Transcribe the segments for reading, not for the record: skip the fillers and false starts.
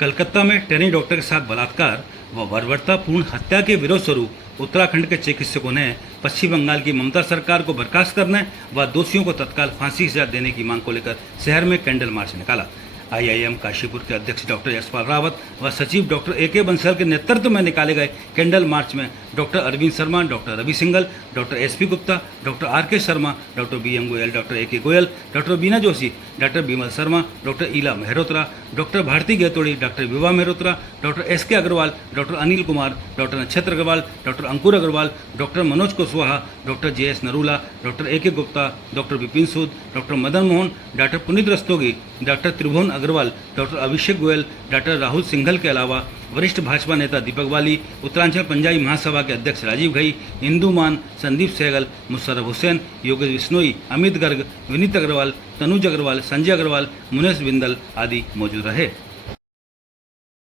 कलकत्ता में trainee doctor के साथ बलात्कार व बर्बरतापूर्ण हत्या के विरोध स्वरूप उत्तराखंड के चिकित्सकों ने पश्चिम बंगाल की ममता सरकार को बर्खास्त करने व दोषियों को तत्काल फांसी की सजा देने की मांग को लेकर शहर में कैंडल मार्च निकाला। आईआईएम काशीपुर के अध्यक्ष डॉक्टर यशपाल रावत व सचिव डॉक्टर ए.के. बंसल के नेतृत्व में निकाले गए कैंडल मार्च में doctor Arvind Sharma, doctor Ravi Singhal, doctor S P. Gupta, doctor R K. Sharma, doctor B M. Goyal, doctor A K. Goyal, doctor Bina Joshi, doctor Bimal Sharma, doctor Ila Mehrotra, doctor Bharti Getodi, doctor Vibha Mehrotra, doctor S K. Agarwal, doctor Anil Kumar, doctor Nakshatra Agarwal, doctor Ankur Agarwal, doctor Manoj Kushwaha, doctor J S. Narula, doctor A K. Gupta, doctor Vipin Sood, doctor Madan Mohan, doctor Puneet Rastogi, doctor Tribhuvan Agarwal, doctor अभिषेक Goyal, doctor Rahul Singhal के अलावा वरिष्ठ भाजपा नेता दीपक बाली, उत्तरांचल पंजाबी महासभा के अध्यक्ष राजीव घई, इंदू मान, संदीप सहगल, मुशर्रफ हुसैन, योगेश बिश्नोई, अमित गर्ग, विनीत अग्रवाल, तनुज अग्रवाल, संजय अग्रवाल, मुनेश बिंदल आदि मौजूद रहे।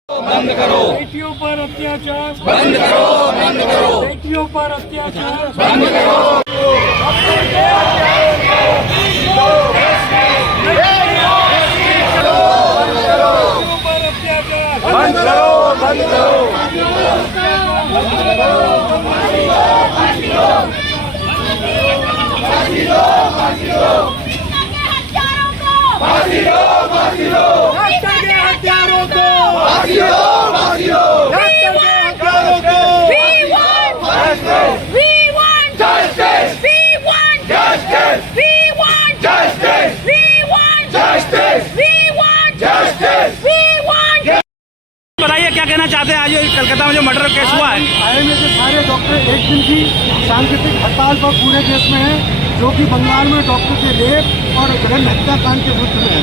बंद करो बेटियों पर अत्याचार, बंद करो बंद करो बेटियों पर अत्याचार, बंद करो बंद करो बंद करो फांसी दो फांसी दो डॉक्टर के हत्यारों को फांसी दो फांसी दो डॉक्टर के हत्यारों को We want justice. We want justice. We want justice. We want justice. We want justice. We want बताइए क्या कहना चाहते हैं। आज ये कलकत्ता में जो मर्डर केस हुआ है, आईएमए के सारे डॉक्टर एक दिन की सांकेतिक हड़ताल पर पूरे देश में है, जो कि बंगाल में डॉक्टर के रेप और गहन हत्याकांड के विरुद्ध में है।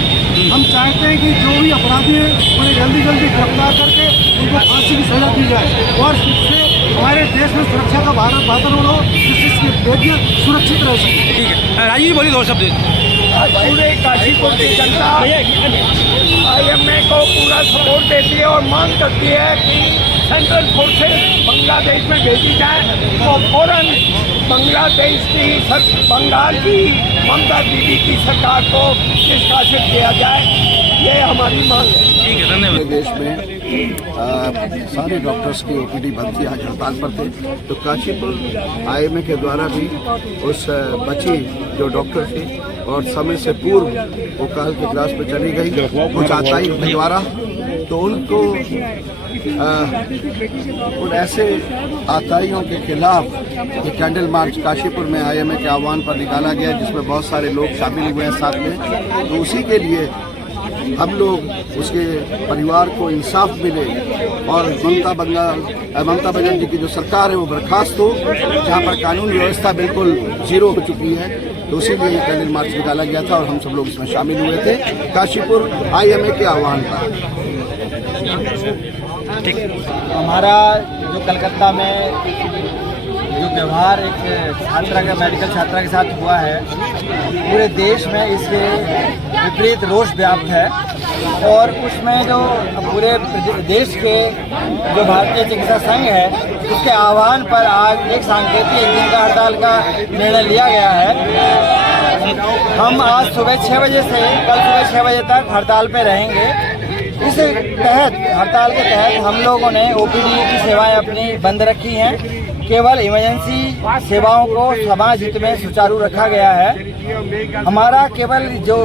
हम चाहते हैं कि जो भी अपराधी हैं उन्हें जल्दी जल्दी गिरफ्तार करके उनको फांसी की सजा दी जाए और इससे हमारे देश में सुरक्षा का वातावरण हो जिससे बेटियां सुरक्षित रह सकें। ठीक है राजीव जी बोलिए दो शब्द। आज पूरे काशीपुर की जनता आईएमए को पूरा सपोर्ट देती है और मांग करती है कि सेंट्रल फोर्सेस बांग्लादेश में भेजी जाए और फौरन बांग्लादेश की बंगाल की ममता दीदी की सरकार को निष्कासित किया जाए, ये हमारी मांग है। ठीक है, धन्यवाद। देश में सारे डॉक्टर्स की ओपीडी बंद थी, आज हड़ताल पर थे, तो काशीपुर आईएमए के द्वारा भी उस बच्ची जो डॉक्टर थी और समय से पूर्व वो काल के क्लास में चली गई कुछ आताई के द्वारा, तो उनको उन ऐसे आताइयों के खिलाफ एक कैंडल मार्च काशीपुर में आईएमए के आह्वान पर निकाला गया, जिसमें बहुत सारे लोग शामिल हुए हैं साथ में। तो उसी के लिए हम लोग उसके परिवार को इंसाफ मिले और ममता बनर्जी की जो सरकार है वो बर्खास्त हो, जहाँ पर कानून व्यवस्था बिल्कुल जीरो हो चुकी है। तो उसी लिए ये कैंडल मार्च निकाला गया था और हम सब लोग इसमें शामिल हुए थे काशीपुर आईएमए के आह्वान पर। हमारा जो कलकत्ता में जो व्यवहार एक छात्रा के मेडिकल छात्रा के साथ हुआ है, पूरे देश में इसके विपरीत रोष व्याप्त है और उसमें जो पूरे देश के जो भारतीय चिकित्सा संघ है उसके आह्वान पर आज एक सांकेतिक एक दिन का हड़ताल का निर्णय लिया गया है। हम आज सुबह 6 बजे से कल सुबह 6 बजे तक हड़ताल पे रहेंगे। इस तहत हड़ताल के तहत हम लोगों ने ओपीडी की सेवाएं अपनी बंद रखी हैं, केवल इमरजेंसी सेवाओं को समाज हित में सुचारू रखा गया है। हमारा केवल जो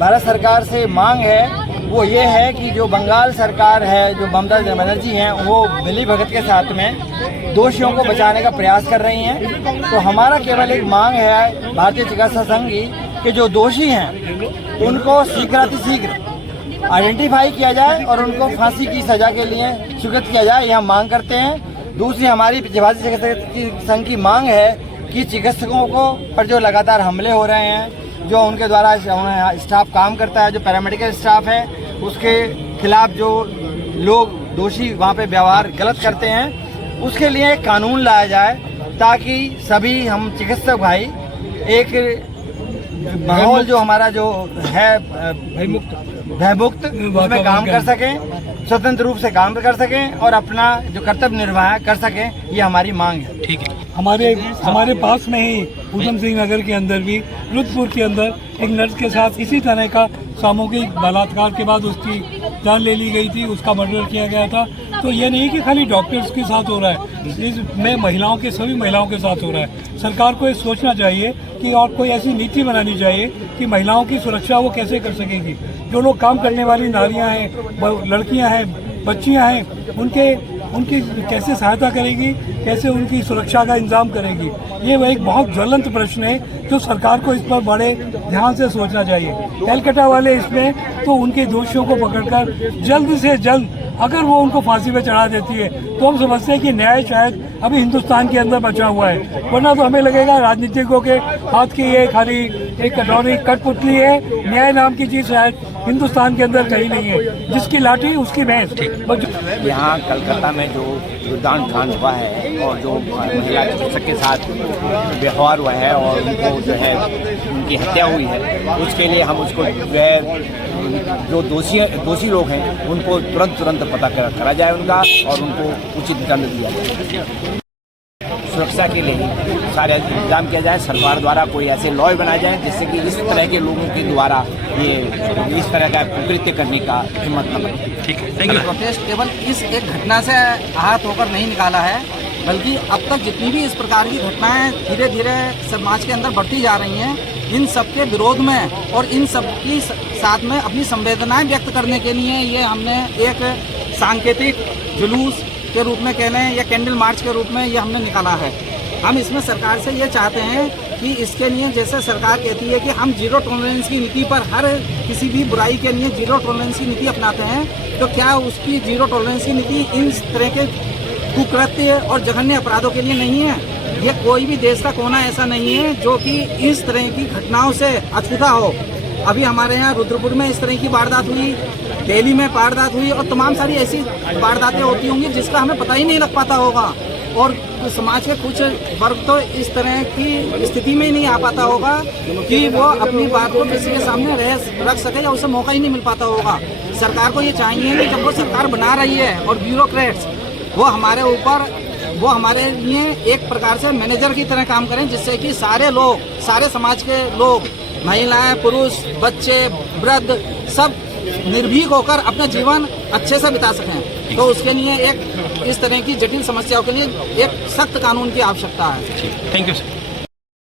भारत सरकार से मांग है वो ये है कि जो बंगाल सरकार है, जो ममता बनर्जी हैं, वो मिली भगत के साथ में दोषियों को बचाने का प्रयास कर रही हैं। तो हमारा केवल एक मांग है भारतीय चिकित्सा संघ की कि जो दोषी हैं उनको शीघ्र आइडेंटिफाई किया जाए और उनको फांसी की सजा के लिए स्वीकृत किया जाए, यह हम मांग करते हैं। दूसरी हमारी भारतीय चिकित्सा संघ की मांग है कि चिकित्सकों को पर जो लगातार हमले हो रहे हैं, जो उनके द्वारा स्टाफ काम करता है, जो पैरामेडिकल स्टाफ है, उसके खिलाफ जो लोग दोषी वहाँ पे व्यवहार गलत करते हैं, उसके लिए एक कानून लाया जाए ताकि सभी हम चिकित्सक भाई एक माहौल जो हमारा जो है भयमुक्त उसमें काम कर सकें, स्वतंत्र रूप से काम कर सकें और अपना जो कर्तव्य निर्वाह कर सकें, ये हमारी मांग है। ठीक है। हमारे पास में ही ऊधम सिंह नगर के अंदर भी रुद्रपुर के अंदर एक नर्स के साथ इसी तरह का सामूहिक बलात्कार के बाद उसकी जान ले ली गई थी, उसका मर्डर किया गया था। तो ये नहीं कि खाली डॉक्टर्स के साथ हो रहा है, इसमें महिलाओं के, सभी महिलाओं के साथ हो रहा है। सरकार को ये सोचना चाहिए कि और कोई ऐसी नीति बनानी चाहिए कि महिलाओं की सुरक्षा वो कैसे कर सकेगी। जो लोग काम करने वाली नारियां हैं, लड़कियां हैं, बच्चियां हैं, उनकी कैसे सहायता करेगी, कैसे उनकी सुरक्षा का इंतजाम करेगी। ये वह एक बहुत ज्वलंत प्रश्न है जो सरकार को इस पर बड़े ध्यान से सोचना चाहिए। कलकत्ता वाले इसमें तो उनके दोषियों को पकड़कर जल्द से जल्द अगर वो उनको फांसी पे चढ़ा देती है तो हम समझते हैं कि न्याय शायद अभी हिंदुस्तान के अंदर बचा हुआ है, वरना तो हमें लगेगा राजनीतिकों के हाथ की ये खाली एक कटोरी कठपुतली है। न्याय नाम की चीज शायद हिंदुस्तान के अंदर कहीं नहीं है, जिसकी लाठी उसकी भैंस। यहाँ कलकत्ता में जो रुद्रान कांड हुआ है और जो महिला चिकित्सक के साथ व्यवहार हुआ है और उनको जो है उनकी हत्या हुई है, उसके लिए हम उसको जो है जो दोषी लोग हैं उनको तुरंत पता करा जाए उनका, और उनको उचित दंड दिया जाए। सुरक्षा के लिए सारे इंतजाम किया जाए, सरकार द्वारा कोई ऐसे लॉ बनाए जाए जिससे कि इस तरह के लोगों के द्वारा ये इस तरह का कृत्य करने का हिम्मत न बने। ठीक है, थैंक यू। प्रोटेस्ट केवल इस एक घटना से आहत होकर नहीं निकाला है, बल्कि अब तक जितनी भी इस प्रकार की घटनाएं धीरे धीरे समाज के अंदर बढ़ती जा रही हैं, इन सब के विरोध में और इन सब की साथ में अपनी संवेदनाएं व्यक्त करने के लिए ये हमने एक सांकेतिक जुलूस के रूप में कह लें या कैंडल मार्च के रूप में ये हमने निकाला है। हम इसमें सरकार से ये चाहते हैं कि इसके लिए, जैसे सरकार कहती है कि हम जीरो टॉलरेंस की नीति पर हर किसी भी बुराई के लिए जीरो टॉलरेंस की नीति अपनाते हैं, तो क्या उसकी जीरो टॉलरेंस की नीति इन तरह के कुकृत्य और जघन्य अपराधों के लिए नहीं है? ये कोई भी देश का कोना ऐसा नहीं है जो कि इस तरह की घटनाओं से अछूता हो। अभी हमारे यहाँ रुद्रपुर में इस तरह की वारदात हुई, दिल्ली में वारदात हुई और तमाम सारी ऐसी वारदातें होती होंगी जिसका हमें पता ही नहीं लग पाता होगा, और समाज के कुछ वर्ग तो इस तरह की स्थिति में ही नहीं आ पाता होगा कि वो अपनी बात को किसी के सामने रख सके या उसे मौका ही नहीं मिल पाता होगा। सरकार को ये चाहिए कि जब वो सरकार बना रही है और ब्यूरोक्रेट्स वो हमारे लिए एक प्रकार से मैनेजर की तरह काम करें, जिससे कि सारे लोग, सारे समाज के लोग, महिलाएं, पुरुष, बच्चे, वृद्ध सब निर्भीक होकर अपना जीवन अच्छे से बिता सकें। तो उसके लिए एक इस तरह की जटिल समस्याओं के लिए एक सख्त कानून की आवश्यकता है। Thank you sir.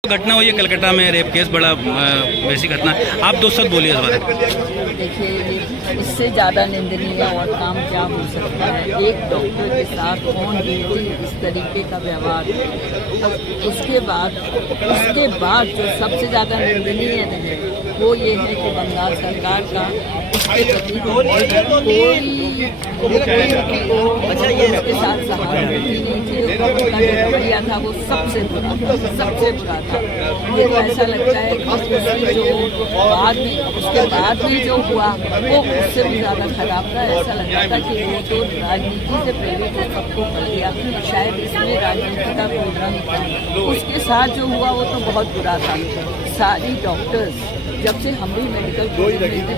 घटना हुई है कलकत्ता में, रेप केस, बड़ा वैसी घटना, आप दो शब्द बोलिए इस बारे में। देखिए, इससे ज़्यादा निंदनीय और काम क्या हो सकता है। एक डॉक्टर के साथ कौन व्यक्ति इस तरीके का व्यवहार, उसके बाद जो सबसे ज़्यादा निंदनीय है वो ये है कि बंगाल सरकार का उसके प्रति उसके साथ सहानुभूति नहीं थी। उनका जो रवैया था वो सबसे बुरा था। ये तो ऐसा लगता है कि उसके बाद में जो हुआ वो उससे भी ज़्यादा खराब था। ऐसा लगता था कि वो तो राजनीति से प्रेरित सबको कर दिया, शायद इसमें राजनीति का कोई रंग था। उसके साथ जो हुआ वो तो बहुत बुरा था। सारी डॉक्टर्स, जब से हम भी मेडिकल कॉलेज में,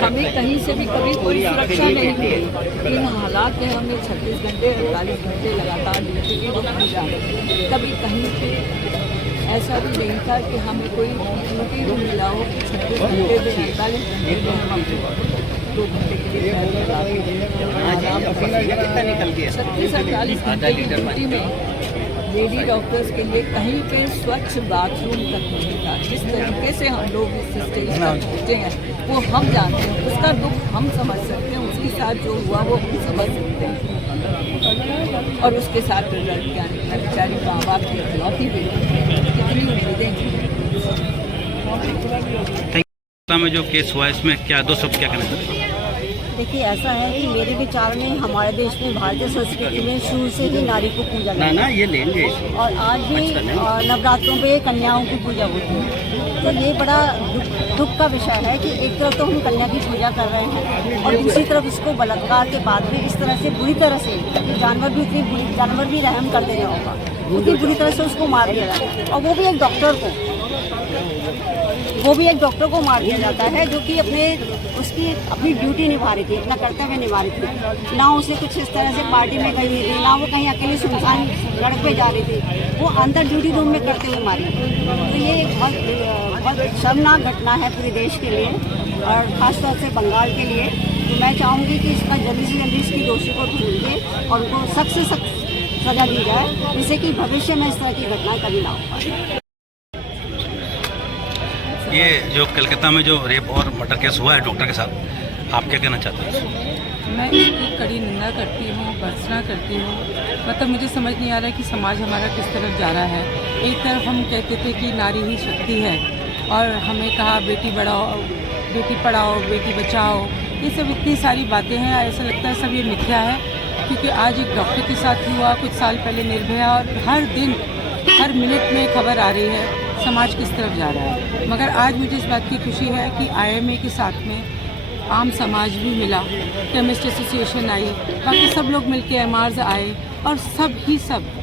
हमें कहीं से भी कभी कोई सुरक्षा नहीं मिली। इन हालात में हमें 36 घंटे 48 घंटे लगातार ड्यूटी की रुकनी जा रही। कभी कहीं पे ऐसा भी नहीं था कि हमें कोई ड्यूटी भी मिला हो कि 36 घंटे में 48 घंटे में हम 2 घंटे के लिए 36-48 घंटे की ड्यूटी में लेडी डॉक्टर्स के लिए कहीं पे स्वच्छ बाथरूम तक नहीं था। जिस तरीके से हम लोग इस स्टेज पर पहुँचे हैं वो हम जानते हैं, उसका दुख हम समझ सकते हैं, उसके साथ जो हुआ वो हम समझ सकते हैं। और उसके साथ रिजल्ट क्या निकला, बेचारी माँ बाप की इकलौती बेटी, कितनी उम्मीदें थी। में जो केस हुआ इसमें क्या दो शब्द क्या कहना? देखिए, ऐसा है कि मेरे विचार में हमारे देश में भारतीय संस्कृति में शुरू से ही नारी को पूजा जाती है, ये लेंगे और आज भी नवरात्रों पे कन्याओं की पूजा होती है। तो ये बड़ा दुख का विषय है कि एक तरफ तो हम कन्या की पूजा कर रहे हैं और दूसरी तरफ उसको बलात्कार के बाद भी इस तरह से बुरी तरह से, जानवर भी रहम कर देना होगा, उतनी बुरी तरह से उसको मार दिया जाता है। और वो भी एक डॉक्टर को मार दिया जाता है जो कि अपनी ड्यूटी निभा रही थी, अपना कर्तव्य निभा रही थी। ना उसे कुछ इस तरह से पार्टी में गई थी, ना वो कहीं अकेले सुनसान सड़क पे जा रही थी, वो अंदर ड्यूटी रूम में करते हुए मारी। तो ये बहुत शर्मनाक घटना है पूरे देश के लिए और ख़ासतौर से बंगाल के लिए। तो मैं चाहूँगी कि इसका जल्दी से जल्दी इसकी दोषी को ढूंढ के और उनको सख्त से सख्त सजा दी जाए, जिससे कि भविष्य में इस तरह की घटनाएं कभी ना हो पाए। ये जो कलकत्ता में जो रेप और मर्डर केस हुआ है डॉक्टर के साथ, आप क्या कहना चाहते हैं? मैं इसकी कड़ी निंदा करती हूँ, भर्त्सना करती हूँ। मतलब मुझे समझ नहीं आ रहा है कि समाज हमारा किस तरफ जा रहा है। एक तरफ हम कहते थे कि नारी ही शक्ति है और हमें कहा बेटी बढ़ाओ, बेटी पढ़ाओ, बेटी बचाओ, ये सब इतनी सारी बातें हैं। ऐसा लगता है सब ये मिथ्या है, क्योंकि आज एक डॉक्टर के साथ हुआ, कुछ साल पहले निर्भया, और हर दिन हर मिनट में खबर आ रही है समाज किस तरफ जा रहा है। मगर आज मुझे इस बात की खुशी है कि IMA के साथ में आम समाज भी मिला, केमिस्ट एसोसिएशन आई, बाकी सब लोग मिलके MRs आए और सब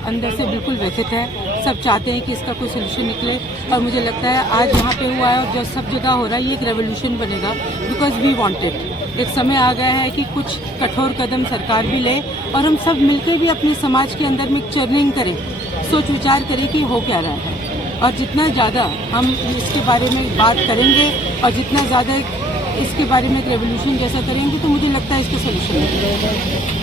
अंदर से बिल्कुल व्यथित है। सब चाहते हैं कि इसका कोई सोल्यूशन निकले और मुझे लगता है आज यहाँ पे हुआ है और जो सब जगह हो रहा है ये एक रेवोल्यूशन बनेगा, बिकॉज वी वांट इट। एक समय आ गया है कि कुछ कठोर कदम सरकार भी ले और हम सब मिलकर भी अपने समाज के अंदर में चर्निंग करें, सोच विचार करें कि हो क्या रहा है। और जितना ज़्यादा हम इसके बारे में बात करेंगे और जितना ज़्यादा इसके बारे में एक रेवोल्यूशन जैसा करेंगे तो मुझे लगता है इसका सोल्यूशन निकलेगा।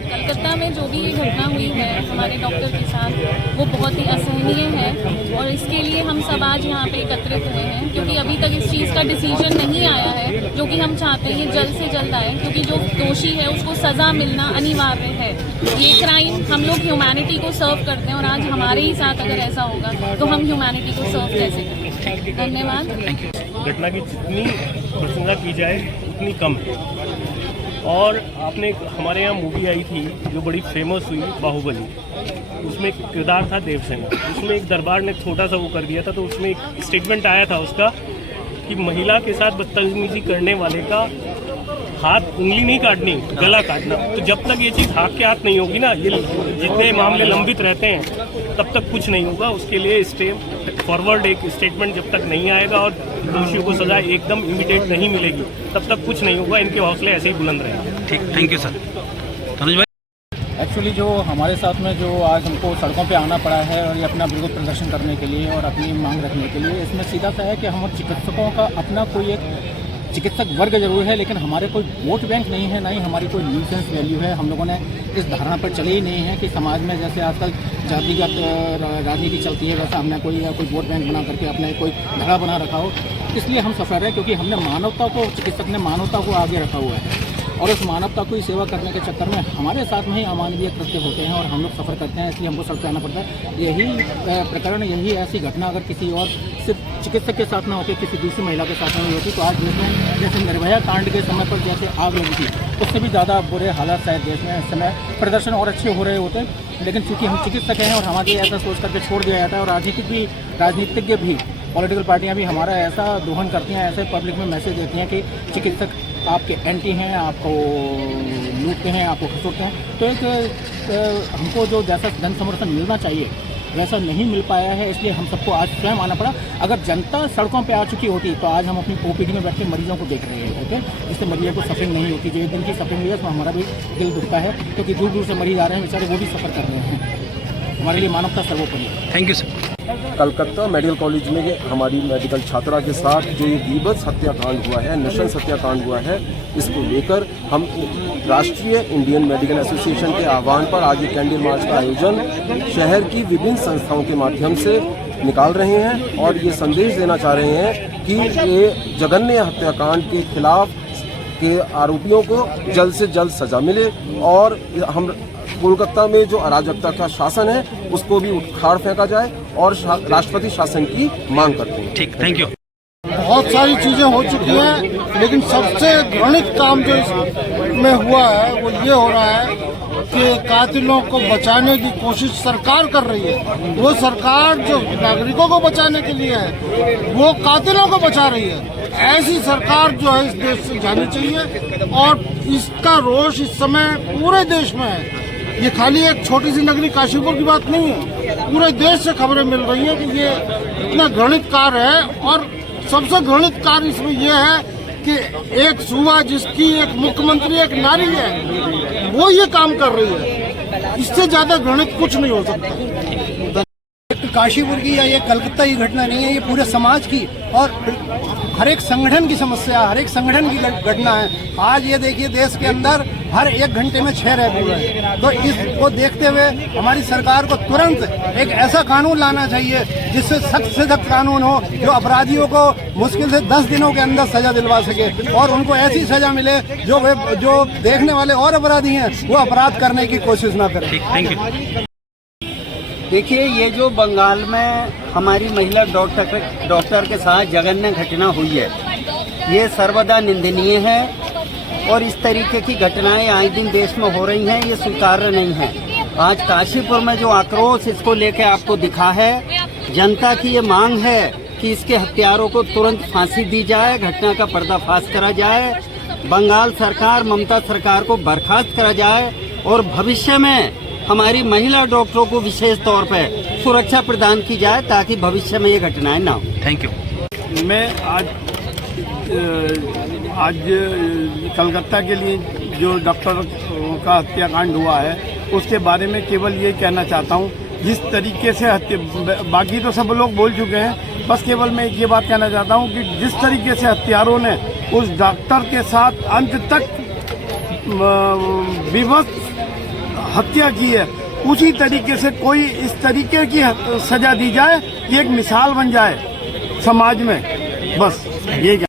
कलकत्ता में जो भी ये घटना हुई है हमारे डॉक्टर के साथ, वो बहुत ही असहनीय है और इसके लिए हम सब आज यहाँ पे एकत्रित हुए हैं, क्योंकि अभी तक इस चीज़ का डिसीजन नहीं आया है, जो कि हम चाहते हैं जल्द से जल्द आए, क्योंकि जो दोषी है उसको सज़ा मिलना अनिवार्य है। ये क्राइम हम लोग ह्यूमैनिटी को सर्व करते हैं और आज हमारे ही साथ अगर ऐसा होगा तो हम ह्यूमैनिटी को सर्व कैसे करें। धन्यवाद। घटना की जितनी प्रशंसा की जाए उतनी कम है। और आपने हमारे यहाँ मूवी आई थी जो बड़ी फेमस हुई, बाहुबली, उसमें एक किरदार था देवसेना, उसमें एक दरबार ने छोटा सा वो कर दिया था, तो उसमें एक स्टेटमेंट आया था उसका कि महिला के साथ बदतमीजी करने वाले का हाथ उंगली नहीं काटनी, गला काटना। तो जब तक ये चीज़ हाथ के हाथ नहीं होगी ना, ये जितने मामले लंबित रहते हैं तब तक कुछ नहीं होगा। उसके लिए स्टेप फॉरवर्ड एक स्टेटमेंट जब तक नहीं आएगा और दोषियों को सजा एकदम इमीडिएट नहीं मिलेगी तब तक कुछ नहीं होगा। इनके हौसले ऐसे ही बुलंद रहेंगे। ठीक, थैंक यू सर। तनुज भाई, एक्चुअली जो हमारे साथ में जो आज हमको सड़कों पे आना पड़ा है और ये अपना विरोध प्रदर्शन करने के लिए और अपनी मांग रखने के लिए, इसमें सीधा सा है कि हम चिकित्सकों का अपना कोई एक चिकित्सक वर्ग जरूर है, लेकिन हमारे कोई वोट बैंक नहीं है, ना ही हमारी कोई न्यूसेंस वैल्यू है। हम लोगों ने इस धारणा पर चले ही नहीं है कि समाज में जैसे आजकल जातिगत राजनीति चलती है, वैसा हमने कोई वोट बैंक बना करके अपने कोई धड़ा बना रखा हो। इसलिए हम सफर है क्योंकि हमने मानवता को, चिकित्सक ने मानवता को आगे रखा हुआ है और उस मानवता को सेवा करने के चक्कर में हमारे साथ में ही अमानवीय कृत्य होते हैं और हम लोग सफ़र करते हैं, इसलिए हमको सड़क पर आना पड़ता है। यही प्रकरण, यही ऐसी घटना अगर किसी और सिर्फ चिकित्सक के साथ ना होकर किसी दूसरी महिला के साथ में होती तो आज देश में जैसे निर्भया कांड के समय पर जैसे आग लगी थी, उससे भी ज़्यादा बुरे हालात शायद देश में इस समय प्रदर्शन और अच्छे हो रहे होते। लेकिन चूँकि हम चिकित्सक हैं और हमारे ऐसा सोच करके छोड़ दिया जाता है और राजनीतिज्ञ भी, पॉलिटिकल पार्टियां भी हमारा ऐसा दोहन करती हैं, ऐसे पब्लिक में मैसेज देती हैं कि चिकित्सक आपके एंटी हैं, आपको लूटते हैं, आपको खसोटते हैं। तो एक हमको जो जैसा जन समर्थन मिलना चाहिए वैसा नहीं मिल पाया है, इसलिए हम सबको आज स्वयं आना पड़ा। अगर जनता सड़कों पे आ चुकी होती तो आज हम अपनी OPD में बैठ के मरीजों को देख रहे होते, जिससे मरीजों को सफरिंग नहीं होती। जो एक दिन की सफरिंग हुई है तो हमारा भी दिल दुखता है, क्योंकि दूर दूर से मरीज आ रहे हैं, बेचारे वो भी सफ़र कर रहे हैं। हमारे लिए मानवता सर्वोपरि है। Thank you sir. Calcutta medical college में हमारी मेडिकल छात्रा के साथ जो ये बीभत्स हत्याकांड हुआ है, नृशंस हत्याकांड हुआ है, इसको लेकर हम राष्ट्रीय इंडियन मेडिकल एसोसिएशन के आह्वान पर आज ये कैंडल मार्च का आयोजन शहर की विभिन्न संस्थाओं के माध्यम से निकाल रहे हैं और ये संदेश देना चाह रहे हैं कि ये जघन्य हत्याकांड के खिलाफ के आरोपियों को जल्द से जल्द सजा मिले और हम कोलकाता में जो अराजकता का शासन है उसको भी उखाड़ फेंका जाए और राष्ट्रपति शासन की मांग करते हैं। ठीक, थैंक यू। बहुत सारी चीजें हो चुकी हैं, लेकिन सबसे घृणित काम जो इसमें हुआ है वो ये हो रहा है कि कातिलों को बचाने की कोशिश सरकार कर रही है। वो सरकार जो नागरिकों को बचाने के लिए है वो कातिलों को बचा रही है। ऐसी सरकार जो है इस देश से जानी चाहिए और इसका रोष इस समय पूरे देश में है। ये खाली एक छोटी सी नगरी काशीपुर की बात नहीं है, पूरे देश से खबरें मिल रही हैं कि ये इतना घृणित कार्य है। और सबसे घृणित कार्य इसमें यह है कि एक सूबा जिसकी एक मुख्यमंत्री एक नारी है वो ये काम कर रही है, इससे ज्यादा घृणित कुछ नहीं हो सकता। काशीपुर की या ये कलकत्ता की घटना नहीं है, ये पूरे समाज की और हर एक संगठन की समस्या, हर एक संगठन की घटना है। आज ये देखिए देश के अंदर हर 1 घंटे में 6 रेप हुए हैं। तो इसको देखते हुए हमारी सरकार को तुरंत एक ऐसा कानून लाना चाहिए जिससे सख्त से सख्त कानून हो, जो अपराधियों को मुश्किल से 10 दिनों के अंदर सजा दिलवा सके और उनको ऐसी सजा मिले जो देखने वाले और अपराधी हैं वो अपराध करने की कोशिश ना करें। Thank you. देखिए, ये जो बंगाल में हमारी महिला डॉक्टर के साथ जघन्य घटना हुई है, ये सर्वदा निंदनीय है और इस तरीके की घटनाएं आए दिन देश में हो रही हैं, ये स्वीकार्य नहीं है। आज काशीपुर में जो आक्रोश इसको लेके आपको दिखा है, जनता की ये मांग है कि इसके हत्यारों को तुरंत फांसी दी जाए, घटना का पर्दाफाश करा जाए, बंगाल सरकार, ममता सरकार को बर्खास्त करा जाए और भविष्य में हमारी महिला डॉक्टरों को विशेष तौर पर सुरक्षा प्रदान की जाए ताकि भविष्य में ये घटनाएं ना हो। Thank you. मैं आज कलकत्ता के लिए जो डॉक्टर का हत्याकांड हुआ है उसके बारे में केवल ये कहना चाहता हूँ, जिस तरीके से बाकी तो सब लोग बोल चुके हैं, बस केवल मैं ये बात कहना चाहता हूँ कि जिस तरीके से हत्यारों ने उस डॉक्टर के साथ अंत तक विभत्स हत्या की है, उसी तरीके से कोई इस तरीके की सजा दी जाए कि एक मिसाल बन जाए समाज में। बस ये